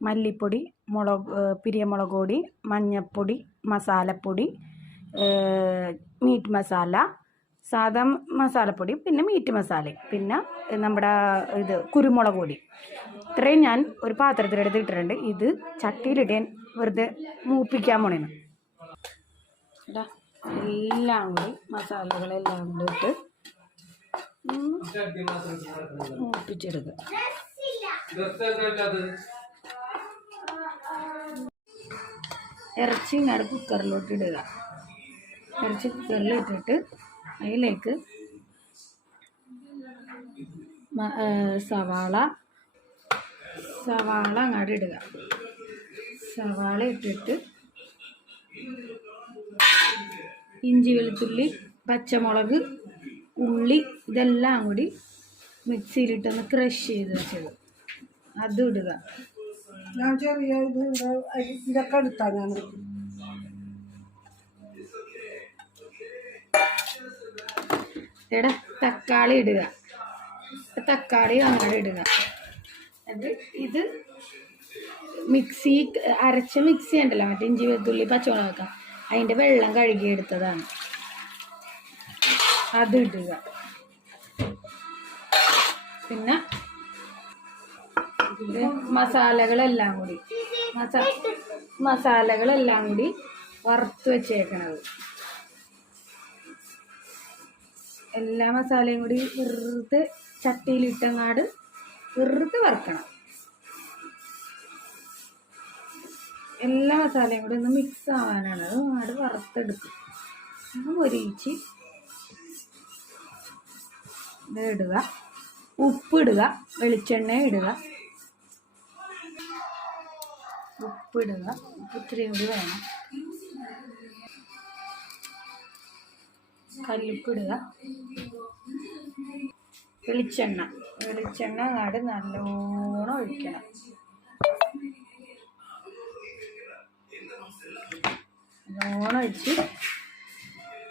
മല്ലിപ്പൊടി മുളക് പിരിയമുളക് പൊടി മഞ്ഞൾപ്പൊടി മസാലപ്പൊടി മീറ്റ് മസാല സാധാ മസാലപ്പൊടി പിന്നെ മീറ്റ് മസാല പിന്നെ നമ്മുടെ ഇത് കുരുമുളക് പൊടി. ഇത്രയും ഞാൻ ഒരു പാത്രത്തിലെടുത്ത് ഇട്ടിട്ടുണ്ട്. ഇത് ചട്ടിയിലിട്ട് ഞാൻ വെറുതെ മൂപ്പിക്കാൻ പോണേന് ഇതാ എല്ലാം കൂടി മസാലകളെല്ലാം കൂടി ഇട്ട് മൂപ്പിച്ചെടുക്കുക. ഇറച്ചി ഇങ്ങോട്ട് കുക്കറിലോട്ട് ഇടുക. ഇറച്ചി കുക്കറിൽ ഇട്ടിട്ട് അതിലേക്ക് സവാള സവാള അങ്ങോട്ട് ഇടുക. സവാള ഇട്ടിട്ട് ഇഞ്ചി വെളുത്തുള്ളി പച്ചമുളക് ഉള്ളി ഇതെല്ലാം കൂടി മിക്സിയിലിട്ടൊന്ന് ക്രഷ് ചെയ്ത് വെച്ചത്. അതും ഇടുക. ഞാൻ ചെറിയ ഇത് ഇതൊക്കെ എടുത്താ ഞാൻ. തക്കാളി ഇടുക. തക്കാളി അങ്ങനെ ഇടുക. അത് ഇത് മിക്സി അരച്ച മിക്സി ഉണ്ടല്ലോ മറ്റേ ഇഞ്ചി വെളുത്തുള്ളി പച്ചമുളകൊക്കെ. അതിന്റെ വെള്ളം കഴുകിയെടുത്തതാണ്. അത് ഇടുക. പിന്നെ മസാലകളെല്ലാം കൂടി. മസാ മസാലകളെല്ലാം കൂടി വറുത്ത് വെച്ചേക്കണത്. എല്ലാ മസാലയും കൂടി വെറുതെ ചട്ടിയിലിട്ടങ്ങാട് വെറുതെ വറുക്കണം. എല്ലാ മസാലയും കൂടി ഒന്ന് മിക്സ് ആവാനാണ്. അത് അങ്ങാട് വറുത്തെടുക്കും. മൊരിയിച്ച് ഇത് ഇടുക. ഉപ്പിടുക വെളിച്ചെണ്ണ ഇടുക. ഉപ്പിടുക. ഉപ്പിത്തിരി കൂടി വേണം. കല്ലുപ്പിടുക. വെളിച്ചെണ്ണ. വെളിച്ചെണ്ണ അങ്ങാട് നല്ലോണം ഒഴിക്കണം. നല്ലോണം ഒഴിച്ച്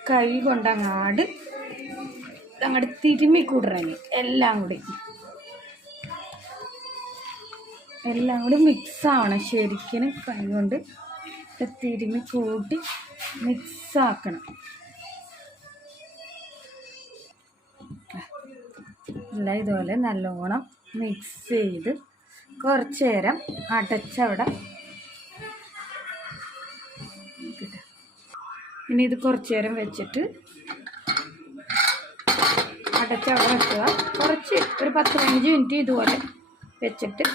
കൈ കൊണ്ടങ്ങാട് അങ്ങോട്ട് തിരുമ്മി എല്ലാം കൂടി. എല്ലാം കൂടി മിക്സ് ആവണം ശരിക്കും കൈ കൊണ്ട് തിരുമ്മി കൂട്ടി മിക്സ് ആക്കണം എല്ലാം ഇതുപോലെ നല്ലോണം മിക്സ് ചെയ്ത് കുറച്ച് നേരം അടച്ചവിടെ. ഇനി ഇത് കുറച്ച് നേരം വെച്ചിട്ട് അടച്ചവിടെ വെക്കുക. കുറച്ച് ഒരു പത്ത് പതിനഞ്ച് മിനിറ്റ് ഇതുപോലെ വെച്ചിട്ട്